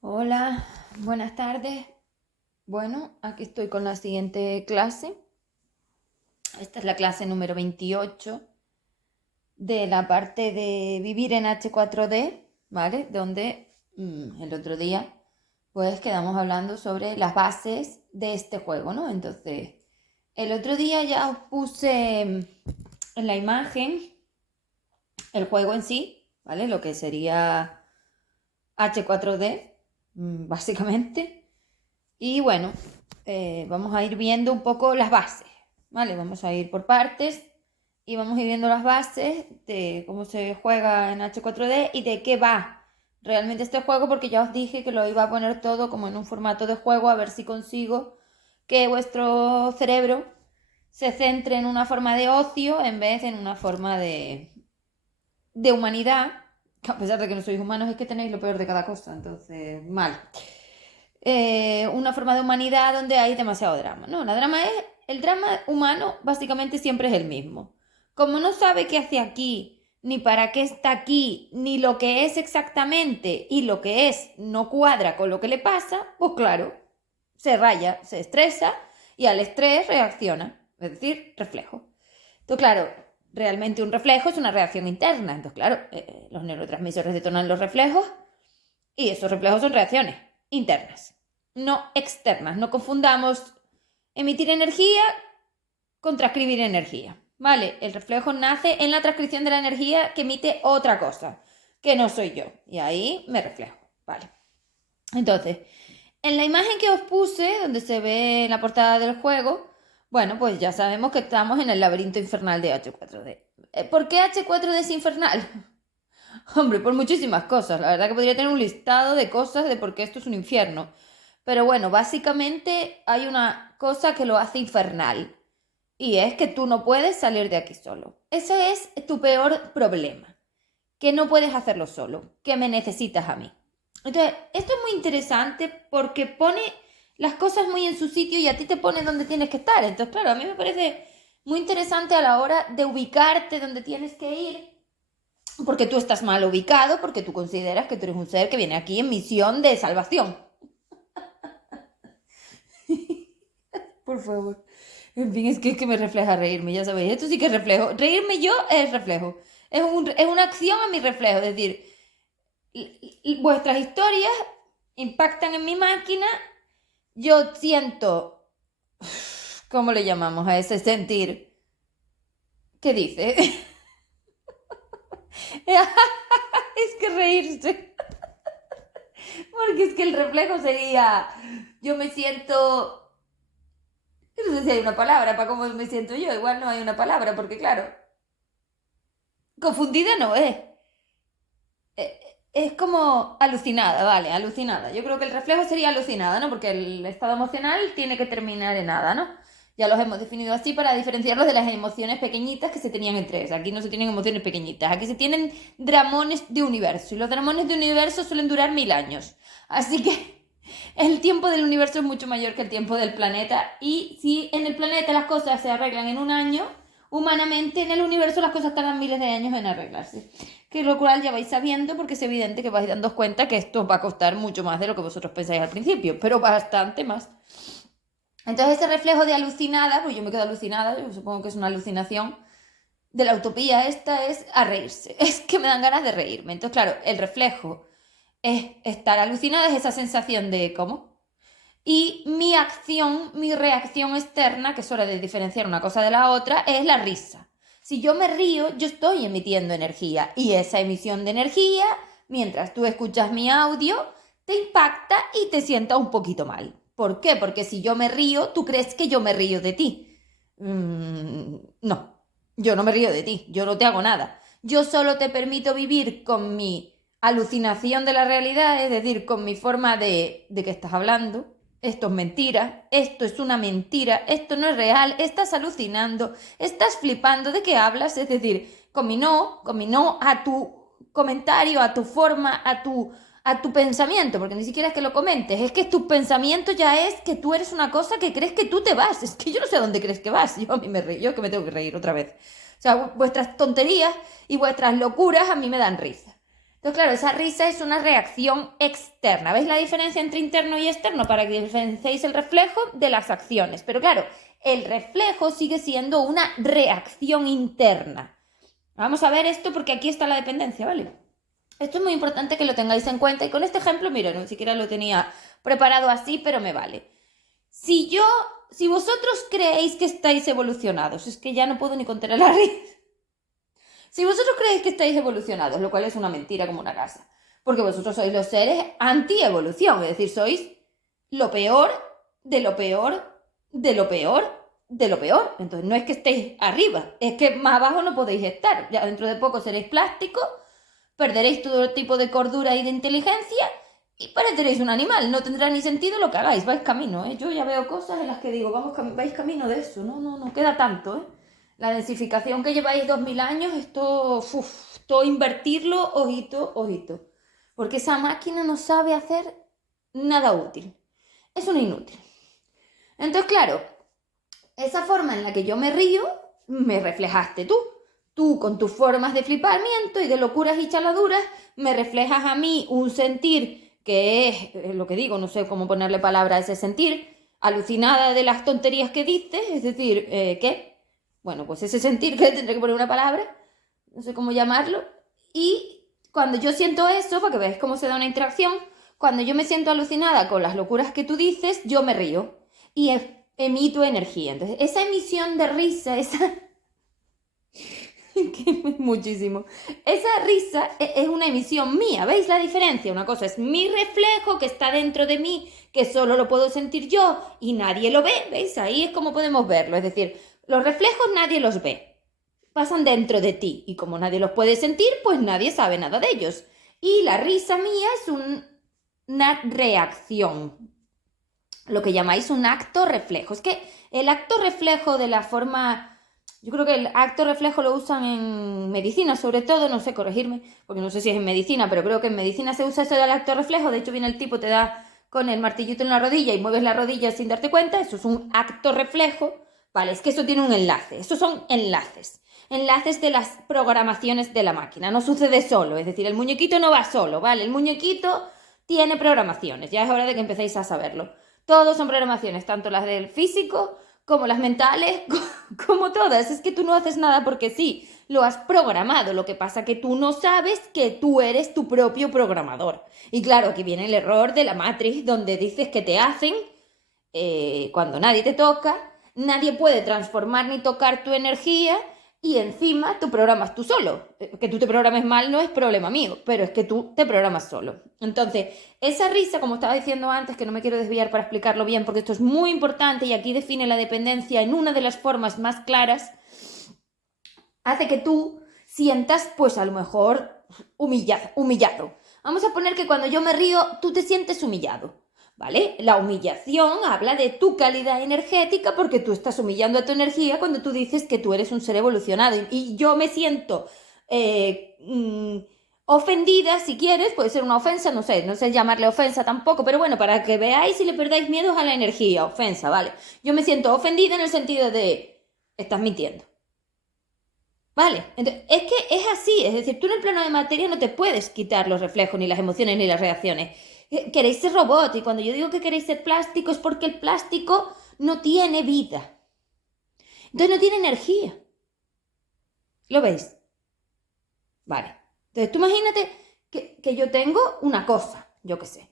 Hola, buenas tardes. Bueno, aquí estoy con la siguiente clase. Esta es la clase número 28 de la parte de vivir en H4D, ¿vale? Donde el otro día pues quedamos hablando sobre las bases de este juego, ¿no? Entonces, el otro día ya os puse en la imagen el juego en sí, ¿vale? Lo que sería H4D, básicamente. Y bueno, vamos a ir viendo un poco las bases, ¿vale? Vamos a ir por partes y vamos a ir viendo las bases de cómo se juega en H4D y de qué va realmente este juego, porque ya os dije que lo iba a poner todo como en un formato de juego, a ver si consigo que vuestro cerebro se centre en una forma de ocio en vez de en una forma de humanidad, que a pesar de que no sois humanos es que tenéis lo peor de cada cosa, entonces mal. Una forma de humanidad donde hay demasiado drama. No, el drama humano básicamente siempre es el mismo. Como no sabe qué hace aquí, ni para qué está aquí, ni lo que es exactamente y lo que es no cuadra con lo que le pasa, pues claro, se raya, se estresa y al estrés reacciona, es decir, reflejo. Entonces, claro, realmente un reflejo es una reacción interna. Entonces, claro, los neurotransmisores detonan los reflejos y esos reflejos son reacciones internas, no externas. No confundamos emitir energía con transcribir energía. ¿Vale? El reflejo nace en la transcripción de la energía que emite otra cosa, que no soy yo. Y ahí me reflejo. ¿Vale? Entonces, en la imagen que os puse, donde se ve la portada del juego, bueno, pues ya sabemos que estamos en el laberinto infernal de H4D. ¿Por qué H4D es infernal? Hombre, por muchísimas cosas. La verdad que podría tener un listado de cosas de por qué esto es un infierno. Pero bueno, básicamente hay una cosa que lo hace infernal. Y es que tú no puedes salir de aquí solo. Ese es tu peor problema. Que no puedes hacerlo solo. Que me necesitas a mí. Entonces, esto es muy interesante porque pone las cosas muy en su sitio y a ti te pone donde tienes que estar. Entonces, claro, a mí me parece muy interesante a la hora de ubicarte donde tienes que ir porque tú estás mal ubicado, porque tú consideras que tú eres un ser que viene aquí en misión de salvación. Por favor. En fin, es que me refleja reírme, ya sabéis. Esto sí que es reflejo. Reírme yo es reflejo. Es una acción a mi reflejo. Es decir, vuestras historias impactan en mi máquina. Yo siento. ¿Cómo le llamamos a ese sentir? ¿Qué dice? Es que reírse. Porque es que el reflejo sería. Yo me siento. No sé si hay una palabra para cómo me siento yo. Igual no hay una palabra, porque claro, confundida no es. Es como alucinada, vale, alucinada. Yo creo que el reflejo sería alucinada, ¿no? Porque el estado emocional tiene que terminar en nada, ¿no? Ya los hemos definido así para diferenciarlos de las emociones pequeñitas que se tenían en tres. Aquí no se tienen emociones pequeñitas, aquí se tienen dramones de universo. Y los dramones de universo suelen durar 1000 años. Así que el tiempo del universo es mucho mayor que el tiempo del planeta. Y si en el planeta las cosas se arreglan en un año, humanamente en el universo las cosas tardan miles de años en arreglarse. Que lo cual ya vais sabiendo porque es evidente que vais dando cuenta que esto va a costar mucho más de lo que vosotros pensáis al principio, pero bastante más. Entonces ese reflejo de alucinada, pues yo me quedo alucinada, yo supongo que es una alucinación de la utopía esta, es a reírse. Es que me dan ganas de reírme. Entonces, claro, el reflejo es estar alucinada, es esa sensación de ¿cómo? Y mi acción, mi reacción externa, que es hora de diferenciar una cosa de la otra, es la risa. Si yo me río, yo estoy emitiendo energía y esa emisión de energía, mientras tú escuchas mi audio, te impacta y te sienta un poquito mal. ¿Por qué? Porque si yo me río, tú crees que yo me río de ti. No, yo no me río de ti, yo no te hago nada. Yo solo te permito vivir con mi alucinación de la realidad, es decir, con mi forma de que estás hablando. Esto es mentira, esto es una mentira, esto no es real, estás alucinando, estás flipando, ¿de qué hablas? Es decir, con mi no a tu comentario, a tu forma, a tu pensamiento, porque ni siquiera es que lo comentes, es que tu pensamiento ya es que tú eres una cosa que crees que tú te vas, es que yo no sé a dónde crees que vas, yo a mí me río, yo que me tengo que reír otra vez. O sea, vuestras tonterías y vuestras locuras a mí me dan risa. Entonces, claro, esa risa es una reacción externa. ¿Veis la diferencia entre interno y externo? Para que diferenciéis el reflejo de las acciones. Pero claro, el reflejo sigue siendo una reacción interna. Vamos a ver esto porque aquí está la dependencia, ¿vale? Esto es muy importante que lo tengáis en cuenta. Y con este ejemplo, mira, no siquiera lo tenía preparado así, pero me vale. Si vosotros creéis que estáis evolucionados, es que ya no puedo ni contar la risa. Si vosotros creéis que estáis evolucionados, lo cual es una mentira como una casa, porque vosotros sois los seres anti-evolución, es decir, sois lo peor de lo peor de lo peor de lo peor. Entonces no es que estéis arriba, es que más abajo no podéis estar. Ya dentro de poco seréis plásticos, perderéis todo tipo de cordura y de inteligencia y pareceréis un animal. No tendrá ni sentido lo que hagáis, vais camino, ¿eh? Yo ya veo cosas en las que digo, vais camino de eso, no queda tanto, ¿eh? La densificación que lleváis 2000 años, esto invertirlo, ojito, ojito. Porque esa máquina no sabe hacer nada útil. Es un inútil. Entonces, claro, esa forma en la que yo me río, me reflejaste tú. Tú, con tus formas de flipamiento y de locuras y chaladuras, me reflejas a mí un sentir que es lo que digo, no sé cómo ponerle palabra a ese sentir, alucinada de las tonterías que dices, es decir, ¿qué? Bueno, pues ese sentir que tendré que poner una palabra, no sé cómo llamarlo, y cuando yo siento eso, para que veáis cómo se da una interacción, cuando yo me siento alucinada con las locuras que tú dices, yo me río y emito energía. Entonces, esa emisión de risa, muchísimo. Esa risa es una emisión mía, ¿veis la diferencia? Una cosa es mi reflejo que está dentro de mí, que solo lo puedo sentir yo y nadie lo ve, ¿veis? Ahí es como podemos verlo, es decir, los reflejos nadie los ve, pasan dentro de ti y como nadie los puede sentir, pues nadie sabe nada de ellos. Y la risa mía es una reacción, lo que llamáis un acto reflejo. Es que el acto reflejo de la forma... Yo creo que el acto reflejo lo usan en medicina, sobre todo, no sé, corregirme, porque no sé si es en medicina, pero creo que en medicina se usa eso del acto reflejo. De hecho, viene el tipo, te da con el martillito en la rodilla y mueves la rodilla sin darte cuenta. Eso es un acto reflejo. Vale, es que eso tiene un enlace. Esos son enlaces. Enlaces de las programaciones de la máquina. No sucede solo, es decir, el muñequito no va solo, ¿vale? El muñequito tiene programaciones. Ya es hora de que empecéis a saberlo. Todos son programaciones, tanto las del físico como las mentales, como todas. Es que tú no haces nada porque sí, lo has programado. Lo que pasa es que tú no sabes que tú eres tu propio programador. Y claro, aquí viene el error de la Matrix, donde dices que te hacen cuando nadie te toca, nadie puede transformar ni tocar tu energía y encima tú programas tú solo. Que tú te programes mal no es problema mío, pero es que tú te programas solo. Entonces, esa risa, como estaba diciendo antes, que no me quiero desviar para explicarlo bien, porque esto es muy importante y aquí define la dependencia en una de las formas más claras, hace que tú sientas, pues a lo mejor, humillado. Vamos a poner que cuando yo me río, tú te sientes humillado. ¿Vale? La humillación habla de tu calidad energética porque tú estás humillando a tu energía cuando tú dices que tú eres un ser evolucionado. Y yo me siento ofendida, si quieres, puede ser una ofensa, no sé llamarle ofensa tampoco, pero bueno, para que veáis y le perdáis miedo a la energía, ofensa, ¿vale? Yo me siento ofendida en el sentido de, estás mintiendo. ¿Vale? Entonces, es que es así, es decir, tú en el plano de materia no te puedes quitar los reflejos, ni las emociones, ni las reacciones. Queréis ser robot, y cuando yo digo que queréis ser plástico es porque el plástico no tiene vida. Entonces no tiene energía. ¿Lo veis? Vale. Entonces tú imagínate que yo tengo una cosa, yo qué sé,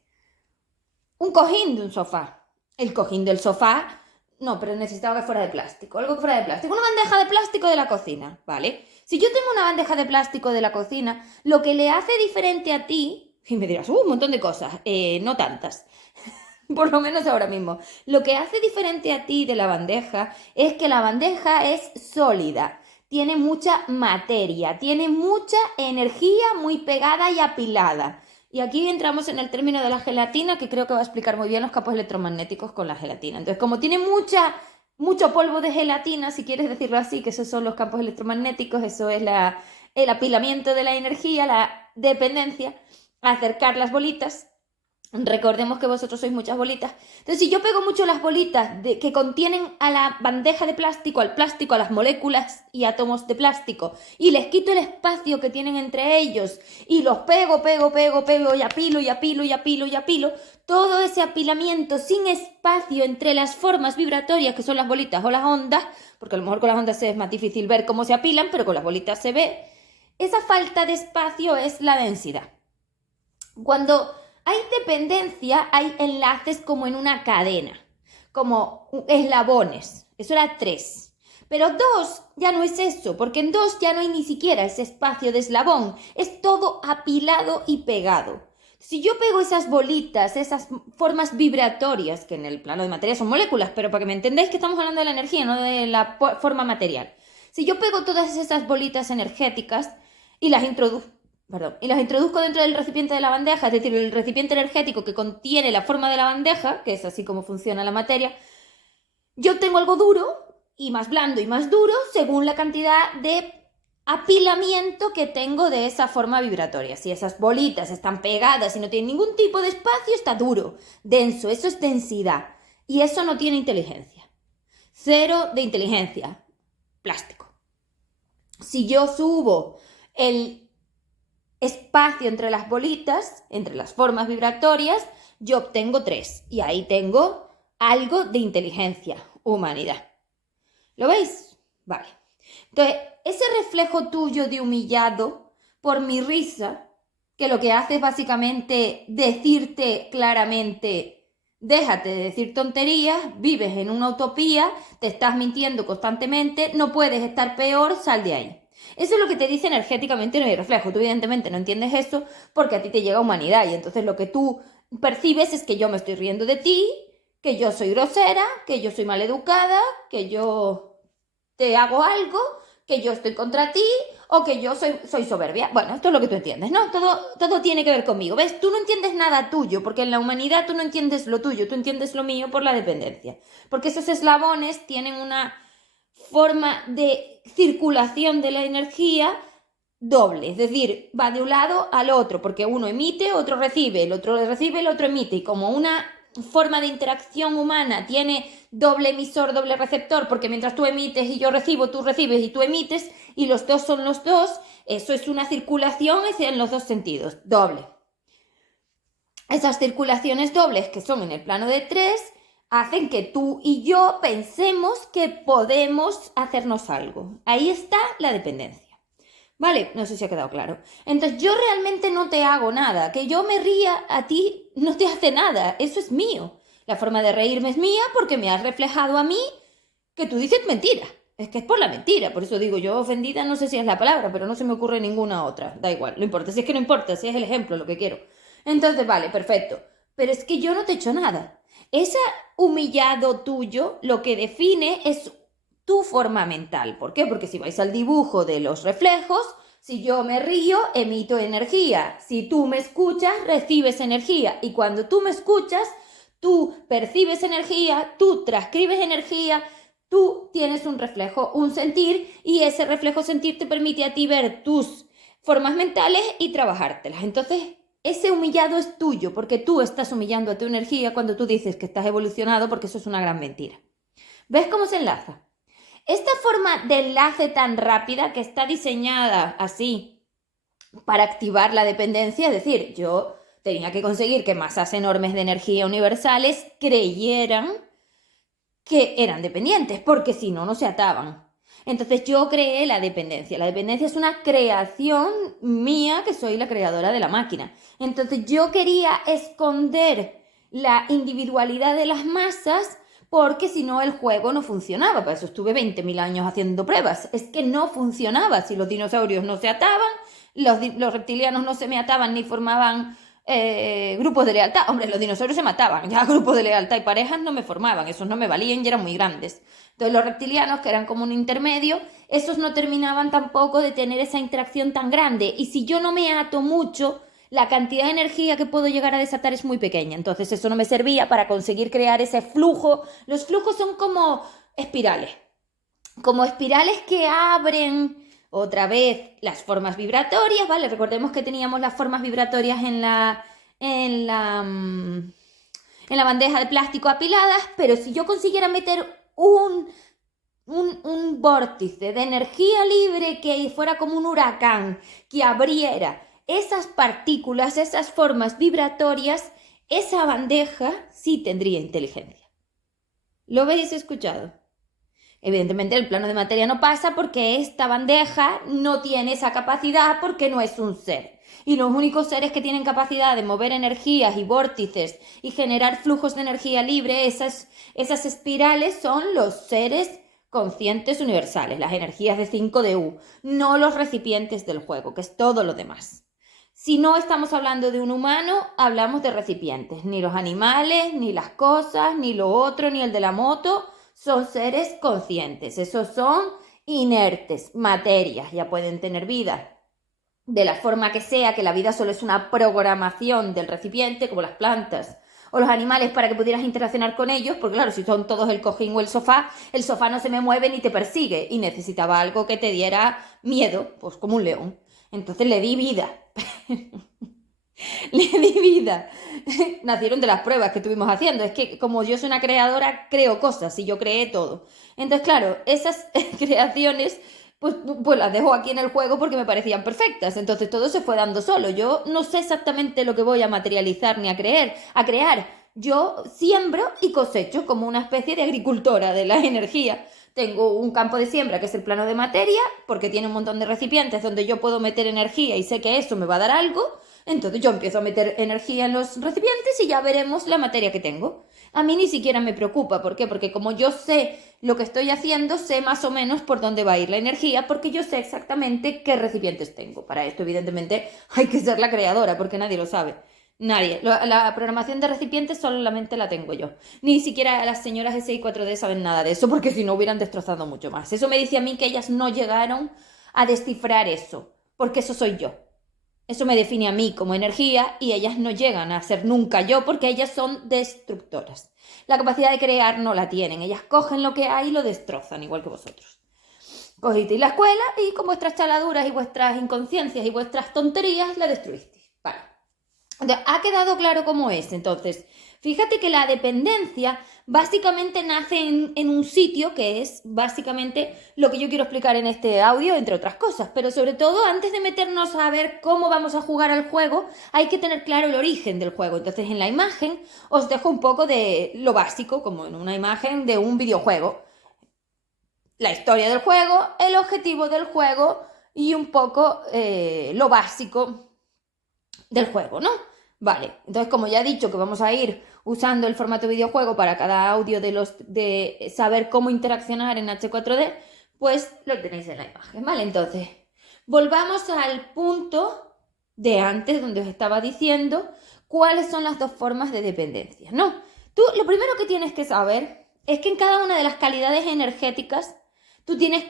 un cojín de un sofá. El cojín del sofá, no, pero necesitaba que fuera de plástico, algo que fuera de plástico. Una bandeja de plástico de la cocina, ¿vale? Si yo tengo una bandeja de plástico de la cocina, lo que le hace diferente a ti, y me dirás, un montón de cosas, no tantas, por lo menos ahora mismo. Lo que hace diferente a ti de la bandeja es que la bandeja es sólida, tiene mucha materia, tiene mucha energía muy pegada y apilada. Y aquí entramos en el término de la gelatina, que creo que va a explicar muy bien los campos electromagnéticos con la gelatina. Entonces, como tiene mucho polvo de gelatina, si quieres decirlo así, que esos son los campos electromagnéticos, eso es el apilamiento de la energía, la dependencia, acercar las bolitas. Recordemos que vosotros sois muchas bolitas. Entonces, si yo pego mucho las bolitas que contienen a la bandeja de plástico, al plástico, a las moléculas y átomos de plástico, y les quito el espacio que tienen entre ellos, y los pego, y apilo, y apilo, y apilo, y apilo, todo ese apilamiento sin espacio entre las formas vibratorias, que son las bolitas o las ondas, porque a lo mejor con las ondas es más difícil ver cómo se apilan, pero con las bolitas se ve, esa falta de espacio es la densidad. Cuando hay dependencia, hay enlaces como en una cadena, como eslabones. Eso era 3. Pero 2 ya no es eso, porque en 2 ya no hay ni siquiera ese espacio de eslabón. Es todo apilado y pegado. Si yo pego esas bolitas, esas formas vibratorias, que en el plano de materia son moléculas, pero para que me entendáis que estamos hablando de la energía, no de la forma material. Si yo pego todas esas bolitas energéticas y las introduzco dentro del recipiente de la bandeja, es decir, el recipiente energético que contiene la forma de la bandeja, que es así como funciona la materia, yo tengo algo duro y más blando y más duro según la cantidad de apilamiento que tengo de esa forma vibratoria. Si esas bolitas están pegadas y no tienen ningún tipo de espacio, está duro, denso, eso es densidad. Y eso no tiene inteligencia. 0 de inteligencia, plástico. Si yo subo el espacio entre las bolitas, entre las formas vibratorias, yo obtengo 3. Y ahí tengo algo de inteligencia, humanidad. ¿Lo veis? Vale. Entonces, ese reflejo tuyo de humillado por mi risa, que lo que hace es básicamente decirte claramente, déjate de decir tonterías, vives en una utopía, te estás mintiendo constantemente, no puedes estar peor, sal de ahí. Eso es lo que te dice energéticamente en el reflejo. Tú evidentemente no entiendes eso porque a ti te llega humanidad y entonces lo que tú percibes es que yo me estoy riendo de ti, que yo soy grosera, que yo soy maleducada, que yo te hago algo, que yo estoy contra ti o que yo soy soberbia. Bueno, esto es lo que tú entiendes, ¿no? Todo tiene que ver conmigo. ¿Ves? Tú no entiendes nada tuyo, porque en la humanidad tú no entiendes lo tuyo, tú entiendes lo mío por la dependencia. Porque esos eslabones tienen una forma de circulación de la energía doble, es decir, va de un lado al otro, porque uno emite, otro recibe, el otro recibe, el otro emite, y como una forma de interacción humana tiene doble emisor, doble receptor, porque mientras tú emites y yo recibo, tú recibes y tú emites, y los dos son los dos, eso es una circulación en los dos sentidos, doble. Esas circulaciones dobles que son en el plano de 3 hacen que tú y yo pensemos que podemos hacernos algo. Ahí está la dependencia. Vale, no sé si ha quedado claro. Entonces yo realmente no te hago nada. Que yo me ría a ti no te hace nada. Eso es mío. La forma de reírme es mía porque me has reflejado a mí que tú dices mentira. Es que es por la mentira. Por eso digo yo ofendida, no sé si es la palabra, pero no se me ocurre ninguna otra. Da igual, no importa. Si es que no importa, si es el ejemplo lo que quiero. Entonces, vale, perfecto. Pero es que yo no te he hecho nada. Ese humillado tuyo lo que define es tu forma mental. ¿Por qué? Porque si vais al dibujo de los reflejos, si yo me río, emito energía. Si tú me escuchas, recibes energía. Y cuando tú me escuchas, tú percibes energía, tú transcribes energía, tú tienes un reflejo, un sentir, y ese reflejo sentir te permite a ti ver tus formas mentales y trabajártelas. Entonces, ese humillado es tuyo, porque tú estás humillando a tu energía cuando tú dices que estás evolucionado, porque eso es una gran mentira. ¿Ves cómo se enlaza? Esta forma de enlace tan rápida que está diseñada así para activar la dependencia, es decir, yo tenía que conseguir que masas enormes de energía universales creyeran que eran dependientes, porque si no, no se ataban. Entonces yo creé la dependencia. La dependencia es una creación mía, que soy la creadora de la máquina. Entonces yo quería esconder la individualidad de las masas porque si no el juego no funcionaba. Para eso estuve 20.000 años haciendo pruebas. Es que no funcionaba. Si los dinosaurios no se ataban, los reptilianos no se me ataban ni formaban grupos de lealtad. Hombre, los dinosaurios se mataban, ya grupos de lealtad y parejas no me formaban, esos no me valían y eran muy grandes. Entonces los reptilianos, que eran como un intermedio, esos no terminaban tampoco de tener esa interacción tan grande. Y si yo no me ato mucho, la cantidad de energía que puedo llegar a desatar es muy pequeña. Entonces eso no me servía para conseguir crear ese flujo. Los flujos son como espirales que abren otra vez las formas vibratorias, ¿vale? Recordemos que teníamos las formas vibratorias en la en la bandeja de plástico apiladas, pero si yo consiguiera meter un vórtice de energía libre que fuera como un huracán, que abriera esas partículas, esas formas vibratorias, esa bandeja sí tendría inteligencia. ¿Lo habéis escuchado? Evidentemente el plano de materia no pasa porque esta bandeja no tiene esa capacidad porque no es un ser. Y los únicos seres que tienen capacidad de mover energías y vórtices y generar flujos de energía libre, esas espirales, son los seres conscientes universales, las energías de 5DU, no los recipientes del juego, que es todo lo demás. Si no estamos hablando de un humano, hablamos de recipientes. Ni los animales, ni las cosas, ni lo otro, ni el de la moto son seres conscientes. Esos son inertes, materias, ya pueden tener vida de la forma que sea, que la vida solo es una programación del recipiente, como las plantas o los animales, para que pudieras interaccionar con ellos, porque claro, si son todos el cojín o el sofá no se me mueve ni te persigue, y necesitaba algo que te diera miedo, pues como un león. Entonces le di vida. Le di vida. Nacieron de las pruebas que estuvimos haciendo. Es que como yo soy una creadora, creo cosas y yo creé todo. Entonces, claro, esas creaciones pues las dejo aquí en el juego porque me parecían perfectas. Entonces todo se fue dando solo. Yo no sé exactamente lo que voy a materializar ni a crear. Yo siembro y cosecho como una especie de agricultora de la energía. Tengo un campo de siembra que es el plano de materia, porque tiene un montón de recipientes donde yo puedo meter energía y sé que eso me va a dar algo. Entonces yo empiezo a meter energía en los recipientes y ya veremos la materia que tengo. A mí ni siquiera me preocupa. ¿Por qué? Porque como yo sé lo que estoy haciendo, sé más o menos por dónde va a ir la energía, porque yo sé exactamente qué recipientes tengo. Para esto, evidentemente, hay que ser la creadora, porque nadie lo sabe. Nadie. La programación de recipientes solamente la tengo yo. Ni siquiera las señoras SI 4D saben nada de eso, porque si no hubieran destrozado mucho más. Eso me dice a mí que ellas no llegaron a descifrar eso, porque eso soy yo. Eso me define a mí como energía y ellas no llegan a ser nunca yo porque ellas son destructoras. La capacidad de crear no la tienen. Ellas cogen lo que hay y lo destrozan, igual que vosotros. Cogisteis la escuela y con vuestras chaladuras y vuestras inconsciencias y vuestras tonterías la destruisteis. Vale. ¿Ha quedado claro cómo es? Entonces, fíjate que la dependencia básicamente nace en un sitio que es básicamente lo que yo quiero explicar en este audio, entre otras cosas. Pero sobre todo, antes de meternos a ver cómo vamos a jugar al juego, hay que tener claro el origen del juego. Entonces, en la imagen os dejo un poco de lo básico, como en una imagen de un videojuego. La historia del juego, el objetivo del juego y un poco lo básico del juego, ¿no? Vale, entonces como ya he dicho que vamos a ir usando el formato videojuego para cada audio de saber cómo interaccionar en H4D, pues lo tenéis en la imagen, ¿vale? Entonces, volvamos al punto de antes donde os estaba diciendo cuáles son las dos formas de dependencia, ¿no? Tú lo primero que tienes que saber es que en cada una de las calidades energéticas tú tienes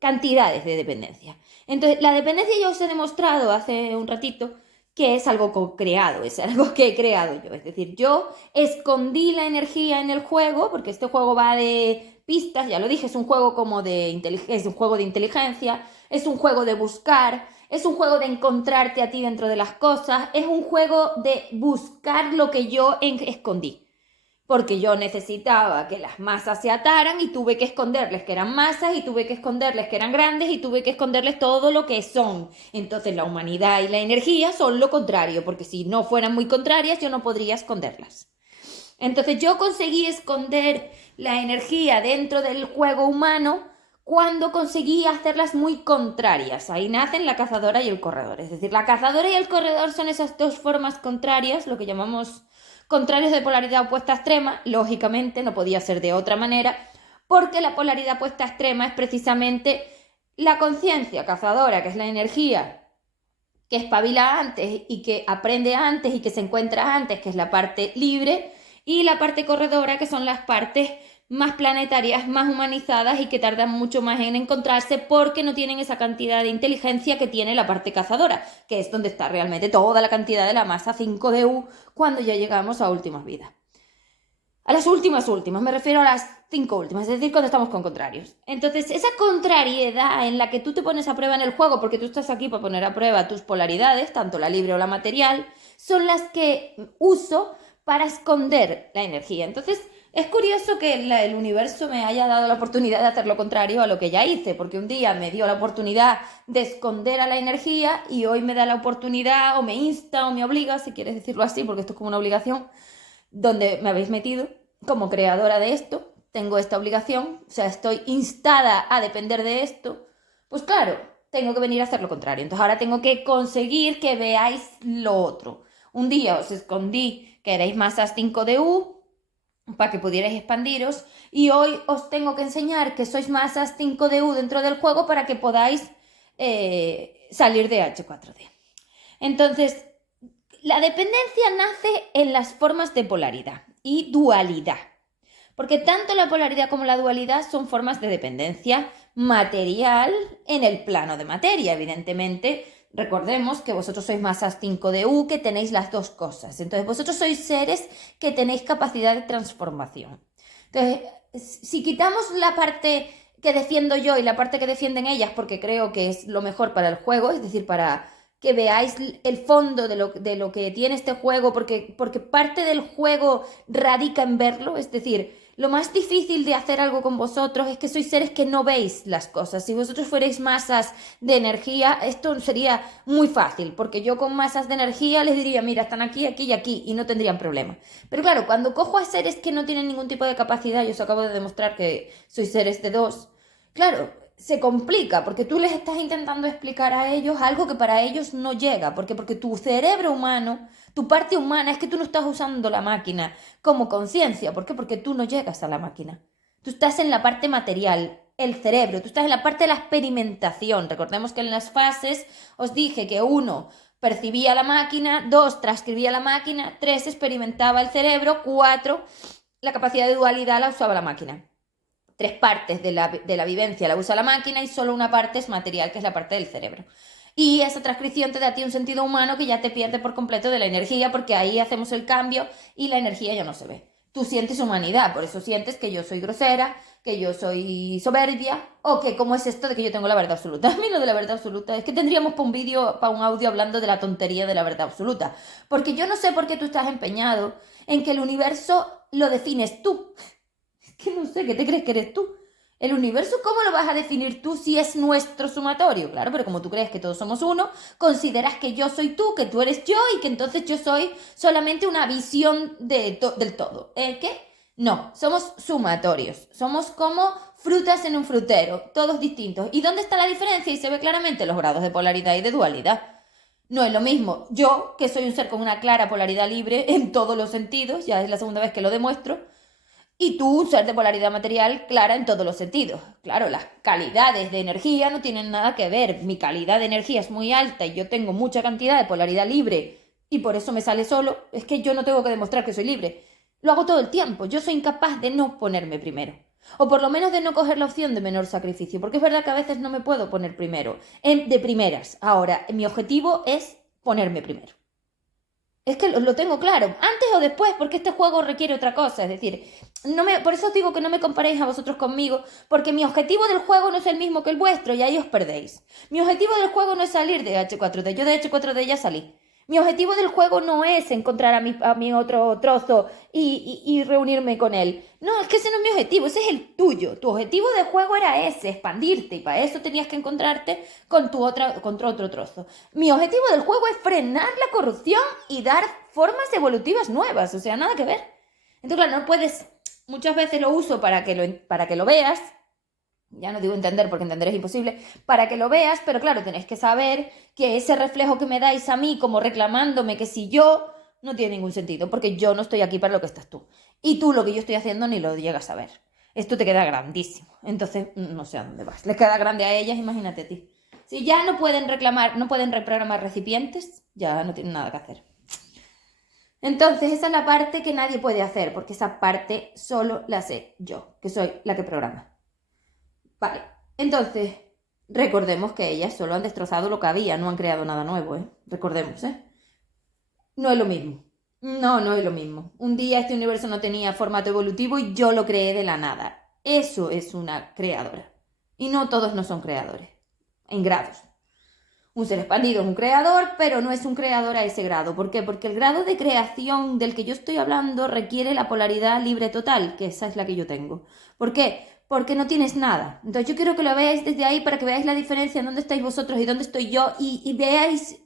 cantidades de dependencia. Entonces, la dependencia yo os he demostrado hace un ratito que es algo co-creado, es algo que he creado yo. Es decir, yo escondí la energía en el juego, porque este juego va de pistas, ya lo dije, es un juego como es un juego de inteligencia, es un juego de buscar, es un juego de encontrarte a ti dentro de las cosas, es un juego de buscar lo que yo escondí. Porque yo necesitaba que las masas se ataran y tuve que esconderles que eran masas y tuve que esconderles que eran grandes y tuve que esconderles todo lo que son. Entonces la humanidad y la energía son lo contrario, porque si no fueran muy contrarias yo no podría esconderlas. Entonces yo conseguí esconder la energía dentro del juego humano cuando conseguí hacerlas muy contrarias. Ahí nacen la cazadora y el corredor. Es decir, la cazadora y el corredor son esas dos formas contrarias, lo que llamamos contrarios de polaridad opuesta extrema. Lógicamente no podía ser de otra manera, porque la polaridad opuesta extrema es precisamente la conciencia cazadora, que es la energía que espabila antes y que aprende antes y que se encuentra antes, que es la parte libre, y la parte corredora, que son las partes más planetarias, más humanizadas y que tardan mucho más en encontrarse porque no tienen esa cantidad de inteligencia que tiene la parte cazadora, que es donde está realmente toda la cantidad de la masa 5DU cuando ya llegamos a últimas vidas. A las últimas, me refiero a las 5 últimas, es decir, cuando estamos con contrarios. Entonces, esa contrariedad en la que tú te pones a prueba en el juego, porque tú estás aquí para poner a prueba tus polaridades, tanto la libre o la material, son las que uso para esconder la energía. Entonces, es curioso que el universo me haya dado la oportunidad de hacer lo contrario a lo que ya hice, porque un día me dio la oportunidad de esconder a la energía y hoy me da la oportunidad, o me insta, o me obliga, si quieres decirlo así, porque esto es como una obligación, donde me habéis metido como creadora de esto, tengo esta obligación, o sea, estoy instada a depender de esto, pues claro, tengo que venir a hacer lo contrario. Entonces ahora tengo que conseguir que veáis lo otro. Un día os escondí que erais masas 5DU para que pudierais expandiros y hoy os tengo que enseñar que sois masas 5DU dentro del juego para que podáis salir de H4D. Entonces, la dependencia nace en las formas de polaridad y dualidad, porque tanto la polaridad como la dualidad son formas de dependencia material en el plano de materia, evidentemente. Recordemos que vosotros sois masas 5DU, que tenéis las dos cosas. Entonces, vosotros sois seres que tenéis capacidad de transformación. Entonces, si quitamos la parte que defiendo yo y la parte que defienden ellas, porque creo que es lo mejor para el juego, es decir, para que veáis el fondo de lo que tiene este juego, porque parte del juego radica en verlo, es decir, lo más difícil de hacer algo con vosotros es que sois seres que no veis las cosas. Si vosotros fuerais masas de energía, esto sería muy fácil, porque yo con masas de energía les diría, mira, están aquí, aquí y aquí, y no tendrían problema. Pero claro, cuando cojo a seres que no tienen ningún tipo de capacidad, yo os acabo de demostrar que sois seres de 2, claro, se complica, porque tú les estás intentando explicar a ellos algo que para ellos no llega, porque tu cerebro humano, tu parte humana, es que tú no estás usando la máquina como conciencia. ¿Por qué? Porque tú no llegas a la máquina. Tú estás en la parte material, el cerebro, tú estás en la parte de la experimentación. Recordemos que en las fases os dije que 1 percibía la máquina, 2 transcribía la máquina, 3 experimentaba el cerebro, 4 la capacidad de dualidad la usaba la máquina. 3 partes de la vivencia la usa la máquina y solo una parte es material, que es la parte del cerebro. Y esa transcripción te da a ti un sentido humano que ya te pierde por completo de la energía, porque ahí hacemos el cambio y la energía ya no se ve. Tú sientes humanidad, por eso sientes que yo soy grosera, que yo soy soberbia, o que cómo es esto de que yo tengo la verdad absoluta. A mí lo de la verdad absoluta es que tendríamos para un vídeo, para un audio hablando de la tontería de la verdad absoluta. Porque yo no sé por qué tú estás empeñado en que el universo lo defines tú. Que no sé, ¿qué te crees que eres tú? El universo, ¿cómo lo vas a definir tú si es nuestro sumatorio? Claro, pero como tú crees que todos somos uno, consideras que yo soy tú, que tú eres yo y que entonces yo soy solamente una visión del todo. ¿Qué? No, somos sumatorios. Somos como frutas en un frutero, todos distintos. ¿Y dónde está la diferencia? Y se ve claramente los grados de polaridad y de dualidad. No es lo mismo yo, que soy un ser con una clara polaridad libre en todos los sentidos, ya es la segunda vez que lo demuestro, y tú, un ser de polaridad material clara en todos los sentidos. Claro, las calidades de energía no tienen nada que ver. Mi calidad de energía es muy alta y yo tengo mucha cantidad de polaridad libre y por eso me sale solo. Es que yo no tengo que demostrar que soy libre. Lo hago todo el tiempo. Yo soy incapaz de no ponerme primero. O por lo menos de no coger la opción de menor sacrificio. Porque es verdad que a veces no me puedo poner primero. De primeras. Ahora, mi objetivo es ponerme primero. Es que lo tengo claro, antes o después, porque este juego requiere otra cosa. Es decir, por eso os digo que no me comparéis a vosotros conmigo, porque mi objetivo del juego no es el mismo que el vuestro y ahí os perdéis. Mi objetivo del juego no es salir de H4D, yo de H4D ya salí. Mi objetivo del juego no es encontrar a mi otro trozo y reunirme con él. No, es que ese no es mi objetivo, ese es el tuyo. Tu objetivo de juego era ese, expandirte, y para eso tenías que encontrarte con otro trozo. Mi objetivo del juego es frenar la corrupción y dar formas evolutivas nuevas, o sea, nada que ver. Entonces, claro, no puedes, muchas veces lo uso para que lo veas. Ya no digo entender porque entender es imposible, para que lo veas, pero claro, tenéis que saber que ese reflejo que me dais a mí como reclamándome que si yo, no tiene ningún sentido, porque yo no estoy aquí para lo que estás tú. Y tú lo que yo estoy haciendo ni lo llegas a ver. Esto te queda grandísimo. Entonces, no sé a dónde vas. Les queda grande a ellas, imagínate a ti. Si ya no pueden reclamar, no pueden reprogramar recipientes, ya no tienen nada que hacer. Entonces, esa es la parte que nadie puede hacer, porque esa parte solo la sé yo, que soy la que programa. Vale, entonces, recordemos que ellas solo han destrozado lo que había, no han creado nada nuevo, ¿eh? Recordemos, ¿eh? No es lo mismo. No es lo mismo. Un día este universo no tenía formato evolutivo y yo lo creé de la nada. Eso es una creadora. Y no todos no son creadores, en grados. Un ser expandido es un creador, pero no es un creador a ese grado. ¿Por qué? Porque el grado de creación del que yo estoy hablando requiere la polaridad libre total, que esa es la que yo tengo. ¿Por qué? Porque no tienes nada. Entonces yo quiero que lo veáis desde ahí para que veáis la diferencia en dónde estáis vosotros y dónde estoy yo y veáis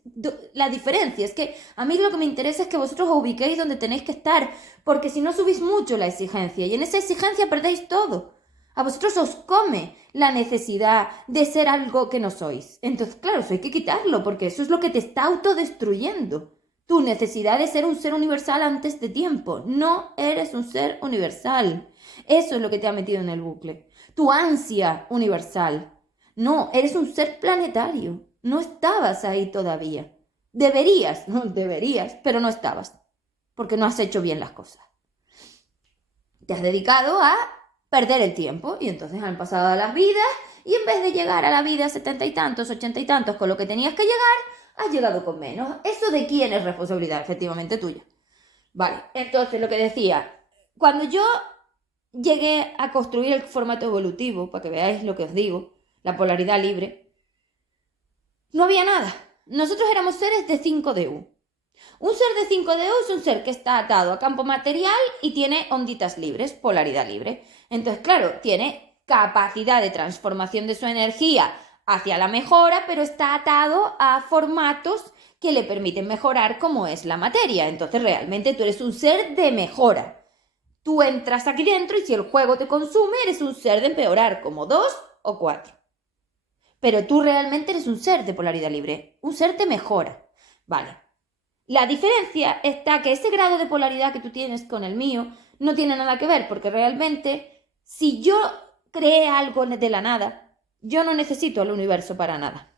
la diferencia. Es que a mí lo que me interesa es que vosotros os ubiquéis donde tenéis que estar, porque si no subís mucho la exigencia y en esa exigencia perdéis todo. A vosotros os come la necesidad de ser algo que no sois. Entonces, claro, eso hay que quitarlo, porque eso es lo que te está autodestruyendo. Tu necesidad de ser un ser universal antes de tiempo. No eres un ser universal. Eso es lo que te ha metido en el bucle. Tu ansia universal. No, eres un ser planetario. No estabas ahí todavía. Deberías, no deberías, pero no estabas. Porque no has hecho bien las cosas. Te has dedicado a perder el tiempo y entonces han pasado las vidas y en vez de llegar a la vida 70 y tantos, 80 y tantos con lo que tenías que llegar, has llegado con menos. ¿Eso de quién es responsabilidad? Efectivamente tuya. Vale, entonces lo que decía, cuando yo llegué a construir el formato evolutivo, para que veáis lo que os digo, la polaridad libre, no había nada. Nosotros éramos seres de 5DU. Un ser de 5DU es un ser que está atado a campo material y tiene onditas libres, polaridad libre. Entonces, claro, tiene capacidad de transformación de su energía hacia la mejora, pero está atado a formatos que le permiten mejorar como es la materia. Entonces, realmente tú eres un ser de mejora. Tú entras aquí dentro y si el juego te consume, eres un ser de empeorar, como 2 o 4. Pero tú realmente eres un ser de polaridad libre, un ser de mejora. Vale. La diferencia está que ese grado de polaridad que tú tienes con el mío no tiene nada que ver, porque realmente si yo creé algo de la nada, yo no necesito al universo para nada.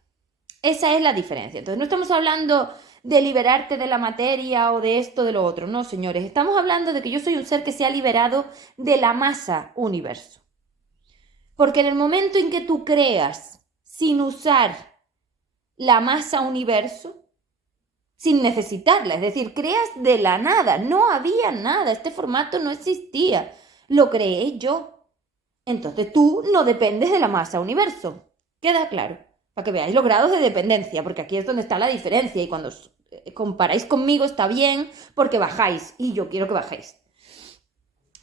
Esa es la diferencia. Entonces no estamos hablando de liberarte de la materia o de esto, de lo otro. No, señores, estamos hablando de que yo soy un ser que se ha liberado de la masa universo. Porque en el momento en que tú creas sin usar la masa universo, sin necesitarla, es decir, creas de la nada, no había nada, este formato no existía, lo creé yo. Entonces tú no dependes de la masa universo, queda claro, para que veáis los grados de dependencia, porque aquí es donde está la diferencia y cuando comparáis conmigo está bien porque bajáis y yo quiero que bajéis.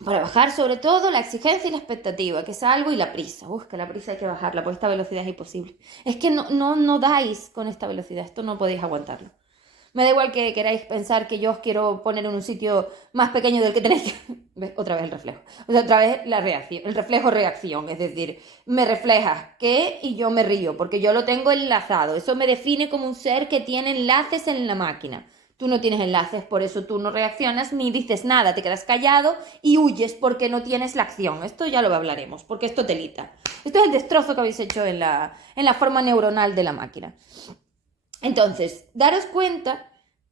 Para bajar sobre todo la exigencia y la expectativa, que es algo, y la prisa. Que la prisa hay que bajarla, por esta velocidad es imposible. Es que no dais con esta velocidad, esto no podéis aguantarlo. Me da igual que queráis pensar que yo os quiero poner en un sitio más pequeño del que tenéis que... Otra vez el reflejo. O sea, otra vez la reacción, el reflejo-reacción. Es decir, me reflejas qué y yo me río, porque yo lo tengo enlazado. Eso me define como un ser que tiene enlaces en la máquina. Tú no tienes enlaces, por eso tú no reaccionas ni dices nada, te quedas callado y huyes porque no tienes la acción. Esto ya lo hablaremos, porque esto telita. Esto es el destrozo que habéis hecho en la forma neuronal de la máquina. Entonces, daros cuenta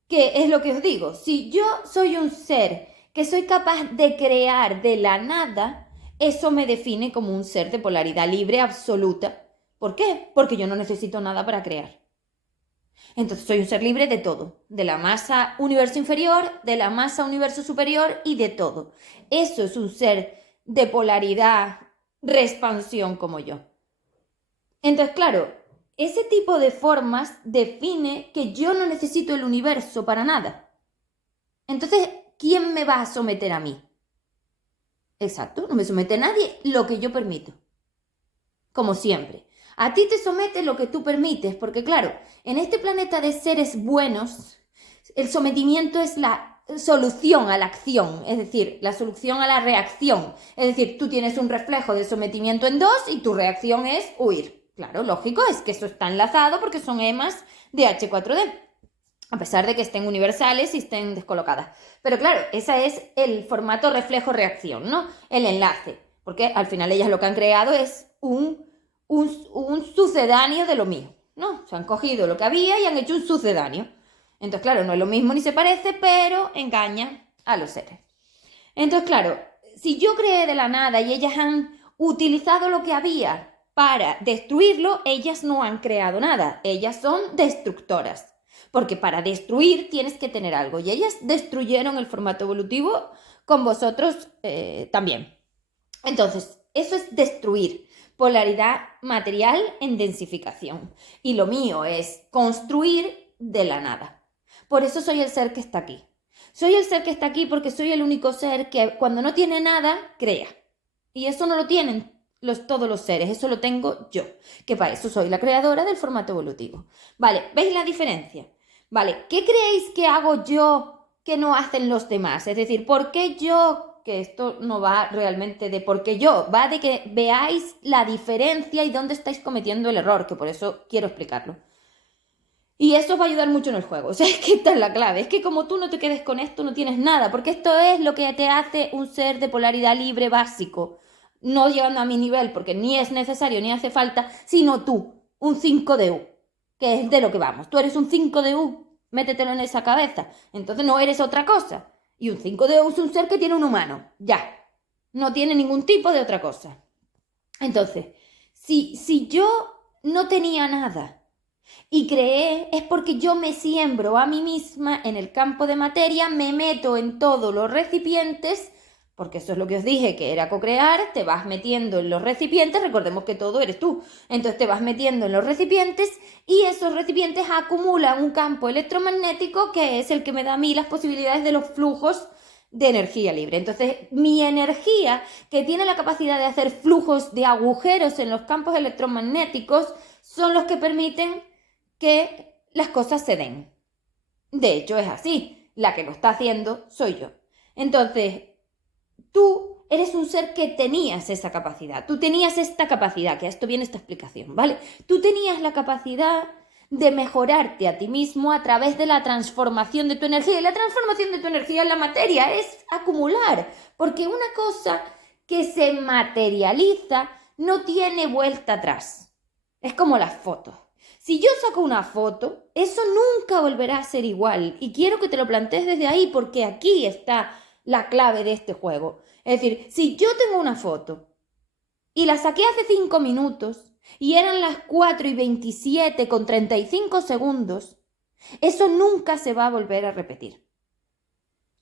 que es lo que os digo, si yo soy un ser que soy capaz de crear de la nada, eso me define como un ser de polaridad libre absoluta. ¿Por qué? Porque yo no necesito nada para crear. Entonces soy un ser libre de todo, de la masa universo inferior, de la masa universo superior y de todo. Eso es un ser de polaridad, reexpansión como yo. Entonces, claro, ese tipo de formas define que yo no necesito el universo para nada. Entonces, ¿quién me va a someter a mí? Exacto, no me somete a nadie lo que yo permito. Como siempre. A ti te somete lo que tú permites, porque claro, en este planeta de seres buenos, el sometimiento es la solución a la acción, es decir, la solución a la reacción. Es decir, tú tienes un reflejo de sometimiento en 2 y tu reacción es huir. Claro, lógico, es que eso está enlazado porque son emas de H4D, a pesar de que estén universales y estén descolocadas. Pero claro, ese es el formato reflejo-reacción, ¿no? El enlace, porque al final ellas lo que han creado es un sucedáneo de lo mío, ¿no? Se han cogido lo que había y han hecho un sucedáneo. Entonces, claro, no es lo mismo ni se parece, pero engaña a los seres. Entonces, claro, si yo creé de la nada y ellas han utilizado lo que había para destruirlo, ellas no han creado nada, ellas son destructoras. Porque para destruir tienes que tener algo. Y ellas destruyeron el formato evolutivo con vosotros también. Entonces, Eso es destruir. Polaridad material en densificación. Y lo mío es construir de la nada. Por eso soy el ser que está aquí. Soy el ser que está aquí porque soy el único ser que cuando no tiene nada, crea. Y eso no lo tienen todos los seres, eso lo tengo yo. Que para eso soy la creadora del formato evolutivo. Vale, ¿veis la diferencia? Vale, ¿qué creéis que hago yo que no hacen los demás? Es decir, ¿por qué yo? Que esto no va realmente de por qué yo, va de que veáis la diferencia y dónde estáis cometiendo el error, que por eso quiero explicarlo. Y eso os va a ayudar mucho en el juego. O sea, es que esta es la clave. Es que como tú no te quedes con esto, no tienes nada. Porque esto es lo que te hace un ser de polaridad libre básico. No llegando a mi nivel, porque ni es necesario ni hace falta, sino tú, un 5 de U, que es de lo que vamos. Tú eres un 5 de U, métetelo en esa cabeza. Entonces no eres otra cosa. Y un 5 de U es un ser que tiene un humano. Ya. No tiene ningún tipo de otra cosa. Entonces, si yo no tenía nada y creé, es porque yo me siembro a mí misma en el campo de materia, me meto en todos los recipientes, porque eso es lo que os dije, que era co-crear, te vas metiendo en los recipientes, recordemos que todo eres tú, entonces te vas metiendo en los recipientes y esos recipientes acumulan un campo electromagnético que es el que me da a mí las posibilidades de los flujos de energía libre. Entonces, mi energía, que tiene la capacidad de hacer flujos de agujeros en los campos electromagnéticos, son los que permiten que las cosas se den. De hecho, es así. La que lo está haciendo soy yo. Entonces, tú eres un ser que tenías esa capacidad. Tú tenías esta capacidad, que a esto viene esta explicación, ¿vale? Tú tenías la capacidad de mejorarte a ti mismo a través de la transformación de tu energía. Y la transformación de tu energía en la materia es acumular, porque una cosa que se materializa no tiene vuelta atrás. Es como las fotos. Si yo saco una foto, eso nunca volverá a ser igual. Y quiero que te lo plantees desde ahí, porque aquí está la clave de este juego. Es decir, si yo tengo una foto y la saqué hace 5 minutos y eran las 4:27 con 35 segundos, eso nunca se va a volver a repetir.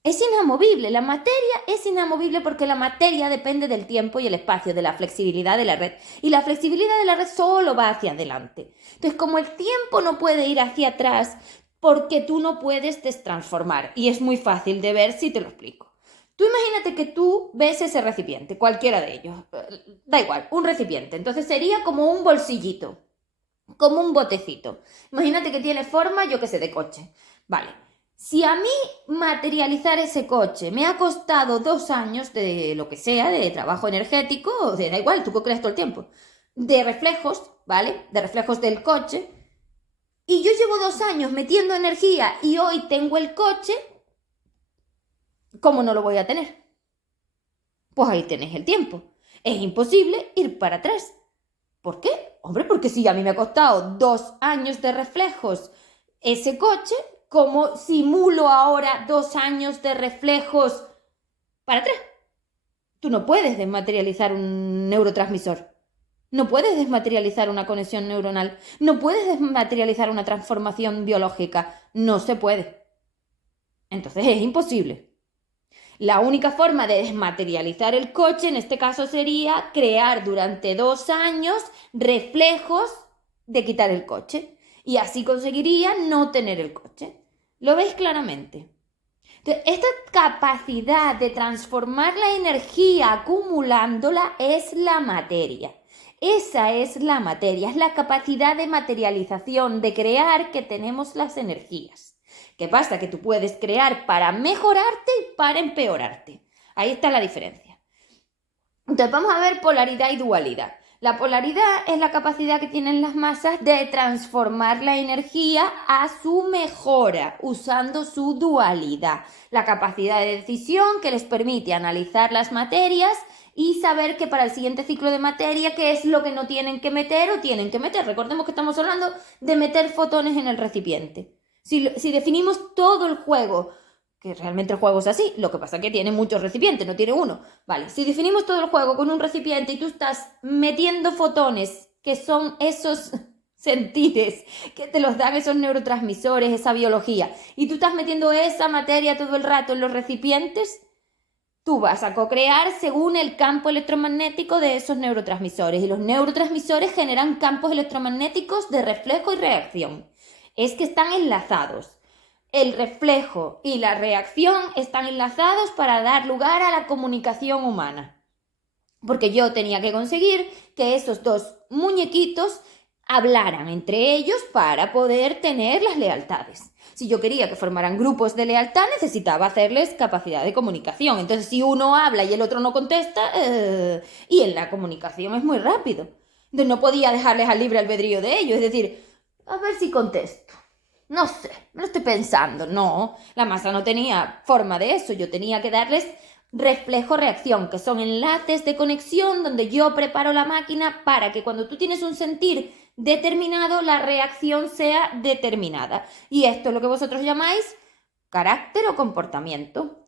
Es inamovible, la materia es inamovible porque la materia depende del tiempo y el espacio, de la flexibilidad de la red. Y la flexibilidad de la red solo va hacia adelante. Entonces, como el tiempo no puede ir hacia atrás, porque tú no puedes destransformar. Y es muy fácil de ver si te lo explico. Tú imagínate que tú ves ese recipiente, cualquiera de ellos, da igual, un recipiente. Entonces sería como un bolsillito, como un botecito. Imagínate que tiene forma, yo qué sé, de coche. Vale. Si a mí materializar ese coche me ha costado 2 años de lo que sea, de trabajo energético, da igual, tú co-creas todo el tiempo, de reflejos, ¿vale? De reflejos del coche, y yo llevo 2 años metiendo energía y hoy tengo el coche, ¿cómo no lo voy a tener? Pues ahí tenéis el tiempo. Es imposible ir para atrás. ¿Por qué? Hombre, porque si a mí me ha costado 2 años de reflejos ese coche, ¿cómo simulo ahora 2 años de reflejos para atrás? Tú no puedes desmaterializar un neurotransmisor. No puedes desmaterializar una conexión neuronal. No puedes desmaterializar una transformación biológica. No se puede. Entonces es imposible. La única forma de desmaterializar el coche en este caso sería crear durante 2 años reflejos de quitar el coche. Y así conseguiría no tener el coche. ¿Lo veis claramente? Entonces, esta capacidad de transformar la energía acumulándola es la materia. Esa es la materia, es la capacidad de materialización, de crear que tenemos las energías. ¿Qué pasa? Que tú puedes crear para mejorarte y para empeorarte. Ahí está la diferencia. Entonces vamos a ver polaridad y dualidad. La polaridad es la capacidad que tienen las masas de transformar la energía a su mejora, usando su dualidad. La capacidad de decisión que les permite analizar las materias y saber que para el siguiente ciclo de materia qué es lo que no tienen que meter o tienen que meter. Recordemos que estamos hablando de meter fotones en el recipiente. Si definimos todo el juego, que realmente el juego es así, lo que pasa es que tiene muchos recipientes, no tiene uno. Vale, si definimos todo el juego con un recipiente y tú estás metiendo fotones, que son esos sentires que te los dan esos neurotransmisores, esa biología, y tú estás metiendo esa materia todo el rato en los recipientes, Tú vas a co-crear según el campo electromagnético de esos neurotransmisores y los neurotransmisores generan campos electromagnéticos de reflejo y reacción. Es que están enlazados. El reflejo y la reacción están enlazados para dar lugar a la comunicación humana. Porque yo tenía que conseguir que esos dos muñequitos hablaran entre ellos para poder tener las lealtades. Si yo quería que formaran grupos de lealtad, necesitaba hacerles capacidad de comunicación. Entonces, si uno habla y el otro no contesta, y en la comunicación es muy rápido. Entonces, no podía dejarles al libre albedrío de ellos. Es decir, a ver si contesto. No sé, me lo estoy pensando. No, la masa no tenía forma de eso. Yo tenía que darles reflejo-reacción, que son enlaces de conexión donde yo preparo la máquina para que cuando tú tienes un sentir determinado, la reacción sea determinada. Y esto es lo que vosotros llamáis carácter o comportamiento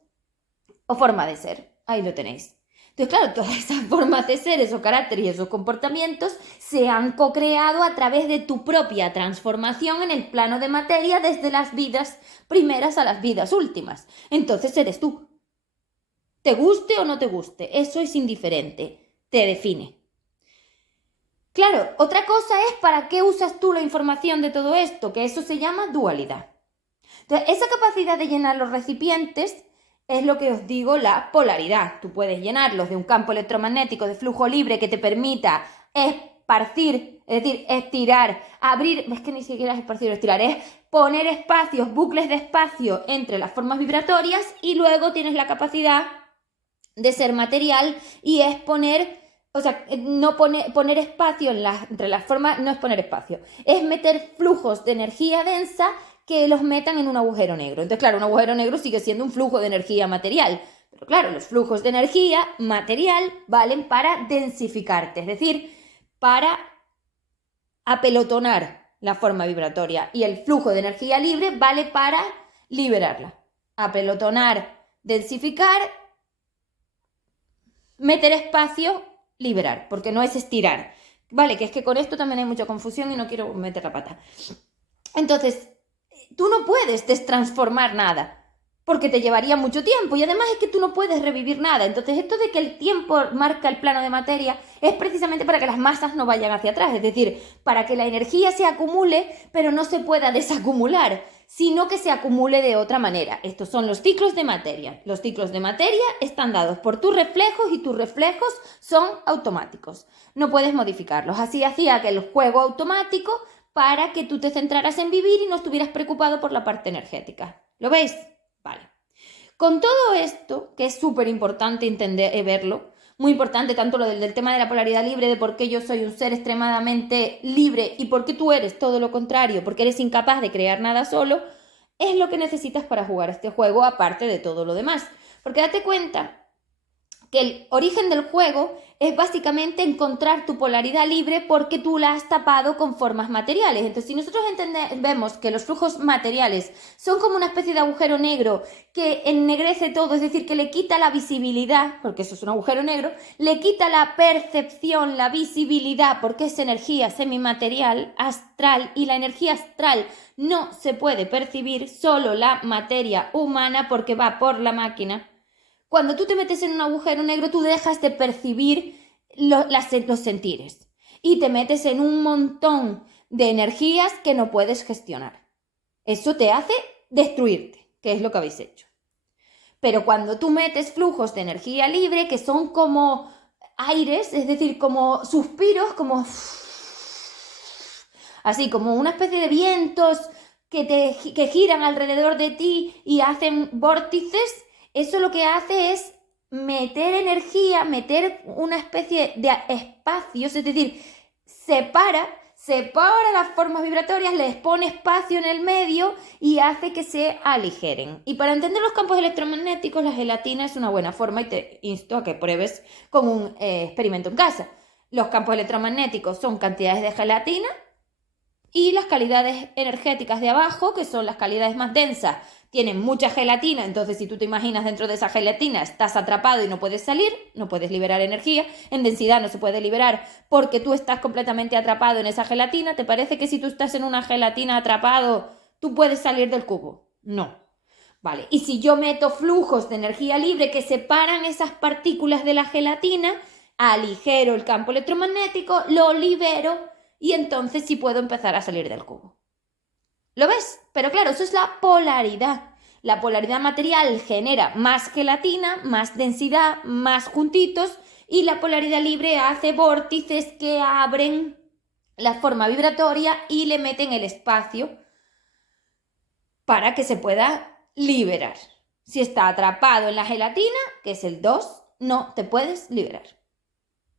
o forma de ser. Ahí lo tenéis. Entonces, claro, todas esas formas de ser, esos caracteres y esos comportamientos se han co-creado a través de tu propia transformación en el plano de materia desde las vidas primeras a las vidas últimas. Entonces eres tú. Te guste o no te guste, eso es indiferente, te define. Claro, otra cosa es para qué usas tú la información de todo esto, que eso se llama dualidad. Entonces, esa capacidad de llenar los recipientes es lo que os digo, la polaridad. Tú puedes llenarlos de un campo electromagnético de flujo libre que te permita esparcir, es decir, estirar, abrir, es que ni siquiera es esparcir o estirar, es poner espacios, bucles de espacio entre las formas vibratorias y luego tienes la capacidad de ser material y es poner, o sea, no poner espacio entre las formas, no es poner espacio, es meter flujos de energía densa que los metan en un agujero negro. Entonces, claro, un agujero negro sigue siendo un flujo de energía material, pero claro, los flujos de energía material valen para densificarte, es decir, para apelotonar la forma vibratoria y el flujo de energía libre vale para liberarla. Apelotonar, densificar, meter espacio, liberar, porque no es estirar. Vale, que es que con esto también hay mucha confusión y no quiero meter la pata. Entonces, tú no puedes destransformar nada, porque te llevaría mucho tiempo y además es que tú no puedes revivir nada. Entonces, esto de que el tiempo marca el plano de materia es precisamente para que las masas no vayan hacia atrás, es decir, para que la energía se acumule, pero no se pueda desacumular, sino que se acumule de otra manera. Estos son los ciclos de materia. Los ciclos de materia están dados por tus reflejos y tus reflejos son automáticos. No puedes modificarlos. Así hacía que el juego automático para que tú te centraras en vivir y no estuvieras preocupado por la parte energética. ¿Lo veis? Vale. Con todo esto, que es súper importante entender, verlo, muy importante tanto lo del tema de la polaridad libre, de por qué yo soy un ser extremadamente libre y por qué tú eres todo lo contrario, porque eres incapaz de crear nada solo, es lo que necesitas para jugar este juego, aparte de todo lo demás. Porque date cuenta que el origen del juego es básicamente encontrar tu polaridad libre porque tú la has tapado con formas materiales. Entonces, si nosotros vemos que los flujos materiales son como una especie de agujero negro que ennegrece todo, es decir, que le quita la visibilidad, porque eso es un agujero negro, le quita la percepción, la visibilidad, porque es energía semimaterial, astral, y la energía astral no se puede percibir, solo la materia humana porque va por la máquina. Cuando tú te metes en un agujero negro, tú dejas de percibir los sentires y te metes en un montón de energías que no puedes gestionar. Eso te hace destruirte, que es lo que habéis hecho. Pero cuando tú metes flujos de energía libre, que son como aires, es decir, como suspiros, como así, como una especie de vientos que giran alrededor de ti y hacen vórtices, eso lo que hace es meter energía, meter una especie de espacios, es decir, separa las formas vibratorias, les pone espacio en el medio y hace que se aligeren. Y para entender los campos electromagnéticos, la gelatina es una buena forma y te insto a que pruebes con un experimento en casa. Los campos electromagnéticos son cantidades de gelatina y las calidades energéticas de abajo, que son las calidades más densas, tienen mucha gelatina, entonces si tú te imaginas dentro de esa gelatina estás atrapado y no puedes salir, no puedes liberar energía, en densidad no se puede liberar porque tú estás completamente atrapado en esa gelatina. ¿Te parece que si tú estás en una gelatina atrapado, tú puedes salir del cubo? No. Vale, y si yo meto flujos de energía libre que separan esas partículas de la gelatina, aligero el campo electromagnético, lo libero y entonces sí puedo empezar a salir del cubo. ¿Lo ves? Pero claro, eso es la polaridad. La polaridad material genera más gelatina, más densidad, más juntitos, y la polaridad libre hace vórtices que abren la forma vibratoria y le meten el espacio para que se pueda liberar. Si está atrapado en la gelatina, que es el 2, no te puedes liberar.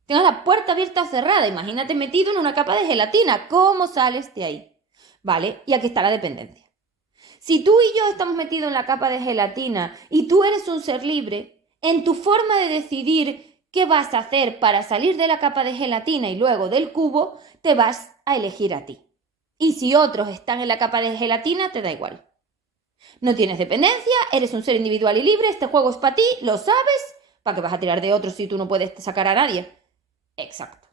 Tienes la puerta abierta o cerrada, imagínate metido en una capa de gelatina, ¿cómo sales de ahí? ¿Vale? Y aquí está la dependencia. Si tú y yo estamos metidos en la capa de gelatina y tú eres un ser libre, en tu forma de decidir qué vas a hacer para salir de la capa de gelatina y luego del cubo, te vas a elegir a ti. Y si otros están en la capa de gelatina, te da igual. No tienes dependencia, eres un ser individual y libre, este juego es para ti, lo sabes, ¿para qué vas a tirar de otros si tú no puedes sacar a nadie? Exacto.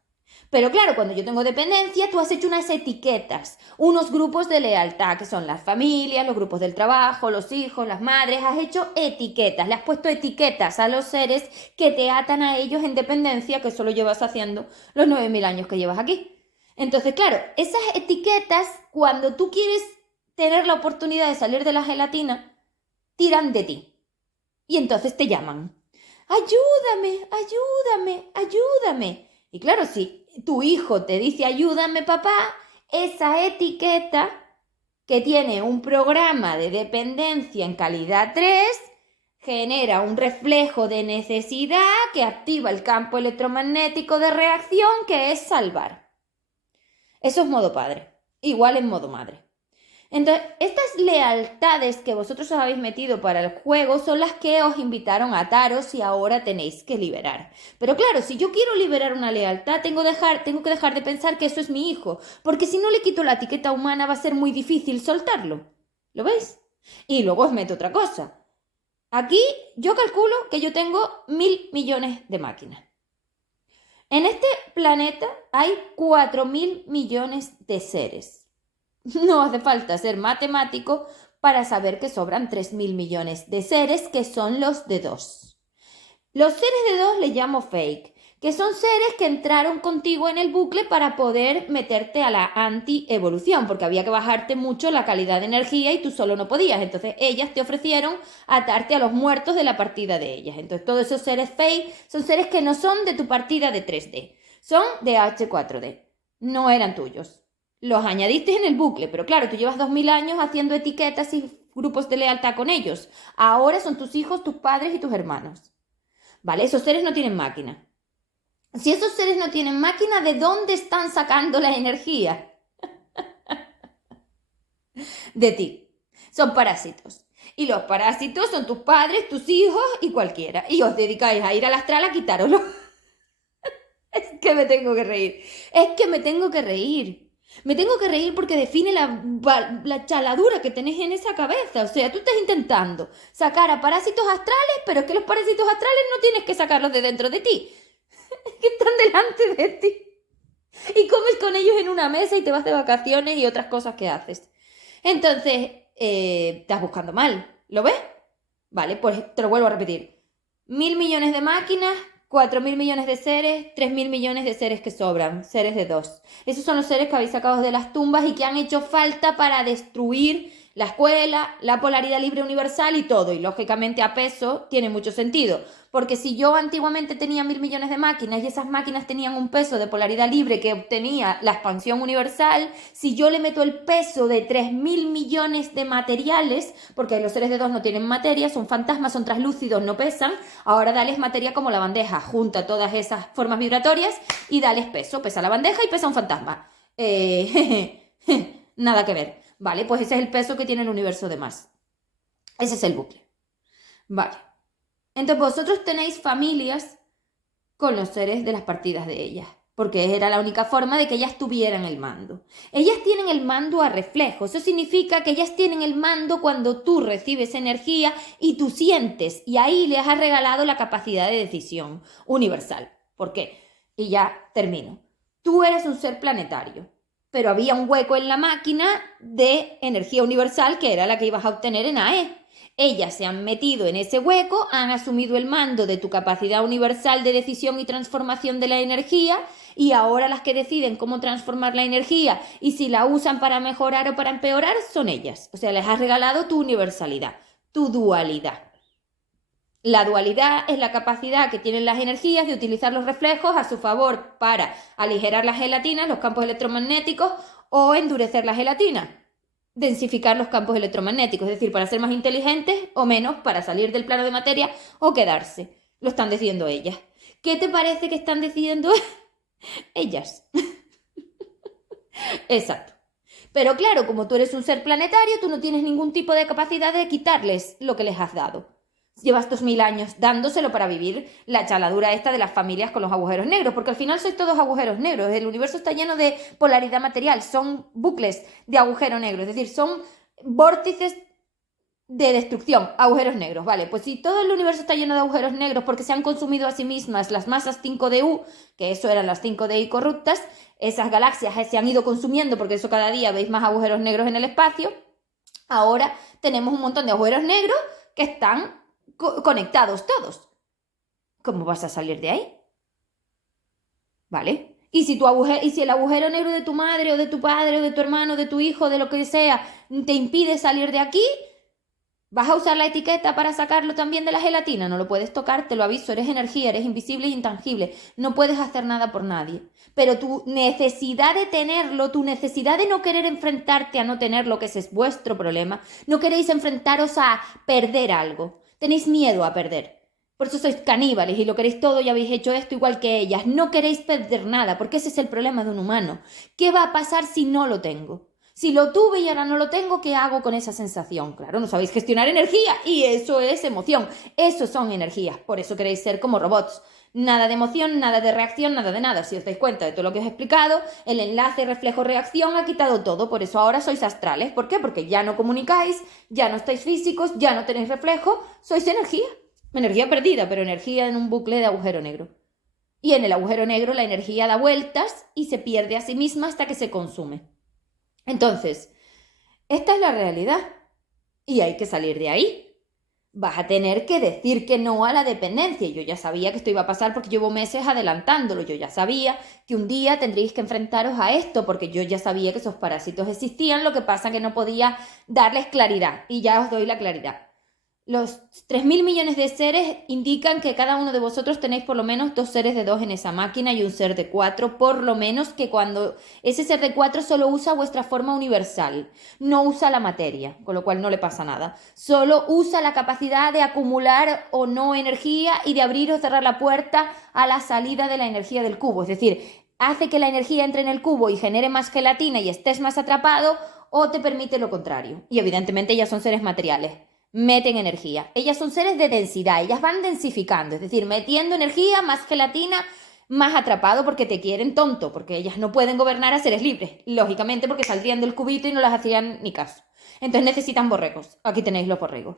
Pero claro, cuando yo tengo dependencia, tú has hecho unas etiquetas, unos grupos de lealtad, que son las familias, los grupos del trabajo, los hijos, las madres, has hecho etiquetas, le has puesto etiquetas a los seres que te atan a ellos en dependencia, que eso lo llevas haciendo los 9.000 años que llevas aquí. Entonces, claro, esas etiquetas, cuando tú quieres tener la oportunidad de salir de la gelatina, tiran de ti. Y entonces te llaman. Ayúdame, ayúdame, ayúdame. Y claro, si tu hijo te dice ayúdame papá, esa etiqueta que tiene un programa de dependencia en calidad 3 genera un reflejo de necesidad que activa el campo electromagnético de reacción, que es salvar. Eso es modo padre, igual en modo madre. Entonces, estas lealtades que vosotros os habéis metido para el juego son las que os invitaron a ataros y ahora tenéis que liberar. Pero claro, si yo quiero liberar una lealtad, tengo que dejar de pensar que eso es mi hijo, porque si no le quito la etiqueta humana va a ser muy difícil soltarlo. ¿Lo veis? Y luego os meto otra cosa. Aquí yo calculo que yo tengo 1.000 millones de máquinas. En este planeta hay 4.000 millones de seres. No hace falta ser matemático para saber que sobran 3.000 millones de seres, que son los de 2. Los seres de 2 les llamo fake, que son seres que entraron contigo en el bucle para poder meterte a la anti-evolución, porque había que bajarte mucho la calidad de energía y tú solo no podías. Entonces ellas te ofrecieron atarte a los muertos de la partida de ellas. Entonces todos esos seres fake son seres que no son de tu partida de 3D, son de H4D, no eran tuyos. Los añadiste en el bucle, pero claro, tú llevas 2.000 años haciendo etiquetas y grupos de lealtad con ellos. Ahora son tus hijos, tus padres y tus hermanos. ¿Vale? Esos seres no tienen máquina. Si esos seres no tienen máquina, ¿de dónde están sacando la energía? De ti. Son parásitos. Y los parásitos son tus padres, tus hijos y cualquiera. Y os dedicáis a ir al astral a quitároslo. Es que me tengo que reír. Es que me tengo que reír. Me tengo que reír porque define la chaladura que tenés en esa cabeza. O sea, tú estás intentando sacar a parásitos astrales, pero es que los parásitos astrales no tienes que sacarlos de dentro de ti. Es que están delante de ti. Y comes con ellos en una mesa y te vas de vacaciones y otras cosas que haces. Entonces, estás buscando mal. ¿Lo ves? Vale, pues te lo vuelvo a repetir. 1.000 millones de máquinas, 4.000 millones de seres, 3.000 millones de seres que sobran, seres de 2. Esos son los seres que habéis sacado de las tumbas y que han hecho falta para destruir la escuela, la polaridad libre universal y todo. Y lógicamente a peso tiene mucho sentido. Porque si yo antiguamente tenía 1.000 millones de máquinas y esas máquinas tenían un peso de polaridad libre que obtenía la expansión universal, si yo le meto el peso de 3.000 millones de materiales, porque los seres de 2 no tienen materia, son fantasmas, son translúcidos, no pesan, ahora dales materia como la bandeja, junta todas esas formas vibratorias y dales peso. Pesa la bandeja y pesa un fantasma. Nada que ver. Vale, pues ese es el peso que tiene el universo de más. Ese es el bucle. Vale. Entonces vosotros tenéis familias con los seres de las partidas de ellas, porque era la única forma de que ellas tuvieran el mando. Ellas tienen el mando a reflejo, eso significa que ellas tienen el mando cuando tú recibes energía y tú sientes, y ahí les has regalado la capacidad de decisión universal. ¿Por qué? Y ya termino. Tú eres un ser planetario, pero había un hueco en la máquina de energía universal que era la que ibas a obtener en AE. Ellas se han metido en ese hueco, han asumido el mando de tu capacidad universal de decisión y transformación de la energía, y ahora las que deciden cómo transformar la energía y si la usan para mejorar o para empeorar son ellas. O sea, les has regalado tu universalidad, tu dualidad. La dualidad es la capacidad que tienen las energías de utilizar los reflejos a su favor para aligerar las gelatinas, los campos electromagnéticos, o endurecer la gelatina, densificar los campos electromagnéticos, es decir, para ser más inteligentes o menos, para salir del plano de materia o quedarse. Lo están decidiendo ellas. ¿Qué te parece que están decidiendo ellas? Exacto. Pero claro, como tú eres un ser planetario, tú no tienes ningún tipo de capacidad de quitarles lo que les has dado. Llevas 2000 años dándoselo para vivir la chaladura esta de las familias con los agujeros negros, porque al final sois todos agujeros negros. El universo está lleno de polaridad material, son bucles de agujero negro, es decir, son vórtices de destrucción, agujeros negros, vale, pues si todo el universo está lleno de agujeros negros porque se han consumido a sí mismas las masas 5DU, que eso eran las 5DI corruptas, esas galaxias se han ido consumiendo porque eso cada día veis más agujeros negros en el espacio, ahora tenemos un montón de agujeros negros que están conectados todos. ¿Cómo vas a salir de ahí? ¿Vale? Y si el agujero negro de tu madre o de tu padre o de tu hermano o de tu hijo, de lo que sea, te impide salir de aquí, ¿vas a usar la etiqueta para sacarlo también de la gelatina? No lo puedes tocar, te lo aviso, eres energía, eres invisible e intangible. No puedes hacer nada por nadie. Pero tu necesidad de tenerlo, tu necesidad de no querer enfrentarte a no tenerlo, que ese es vuestro problema, no queréis enfrentaros a perder algo. Tenéis miedo a perder. Por eso sois caníbales y lo queréis todo y habéis hecho esto igual que ellas. No queréis perder nada, porque ese es el problema de un humano. ¿Qué va a pasar si no lo tengo? Si lo tuve y ahora no lo tengo, ¿qué hago con esa sensación? Claro, no sabéis gestionar energía y eso es emoción. Eso son energías. Por eso queréis ser como robots. Nada de emoción, nada de reacción, nada de nada. Si os dais cuenta de todo lo que os he explicado, el enlace reflejo-reacción ha quitado todo. Por eso ahora sois astrales. ¿Por qué? Porque ya no comunicáis, ya no estáis físicos, ya no tenéis reflejo. Sois energía. Energía perdida, pero energía en un bucle de agujero negro. Y en el agujero negro la energía da vueltas y se pierde a sí misma hasta que se consume. Entonces, esta es la realidad y hay que salir de ahí. Vas a tener que decir que no a la dependencia. Yo ya sabía que esto iba a pasar porque llevo meses adelantándolo. Yo ya sabía que un día tendríais que enfrentaros a esto porque yo ya sabía que esos parásitos existían. Lo que pasa es que no podía darles claridad y ya os doy la claridad. Los 3.000 millones de seres indican que cada uno de vosotros tenéis por lo menos 2 seres de 2 en esa máquina y un ser de 4, por lo menos que cuando ese ser de 4 solo usa vuestra forma universal, no usa la materia, con lo cual no le pasa nada. Solo usa la capacidad de acumular o no energía y de abrir o cerrar la puerta a la salida de la energía del cubo. Es decir, hace que la energía entre en el cubo y genere más gelatina y estés más atrapado o te permite lo contrario. Y evidentemente ya son seres materiales. Meten energía. Ellas son seres de densidad, ellas van densificando, es decir, metiendo energía, más gelatina, más atrapado porque te quieren tonto, porque ellas no pueden gobernar a seres libres, lógicamente porque saldrían del cubito y no las hacían ni caso. Entonces necesitan borregos. Aquí tenéis los borregos.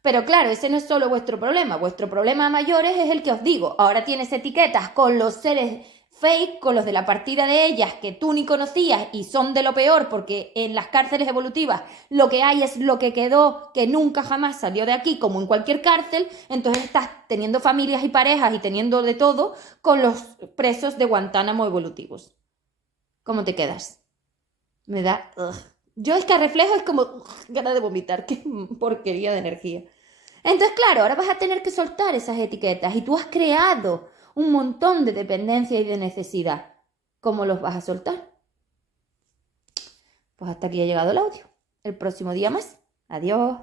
Pero claro, ese no es solo vuestro problema mayores es el que os digo. Ahora tienes etiquetas con los seres fake, con los de la partida de ellas que tú ni conocías y son de lo peor porque en las cárceles evolutivas lo que hay es lo que quedó, que nunca jamás salió de aquí, como en cualquier cárcel. Entonces estás teniendo familias y parejas y teniendo de todo con los presos de Guantánamo evolutivos. ¿Cómo te quedas? Me da... Yo es que a reflejo es como ganas de vomitar, qué porquería de energía. Entonces, claro, ahora vas a tener que soltar esas etiquetas y tú has creado un montón de dependencia y de necesidad. ¿Cómo los vas a soltar? Pues hasta aquí ha llegado el audio. El próximo día más. Adiós.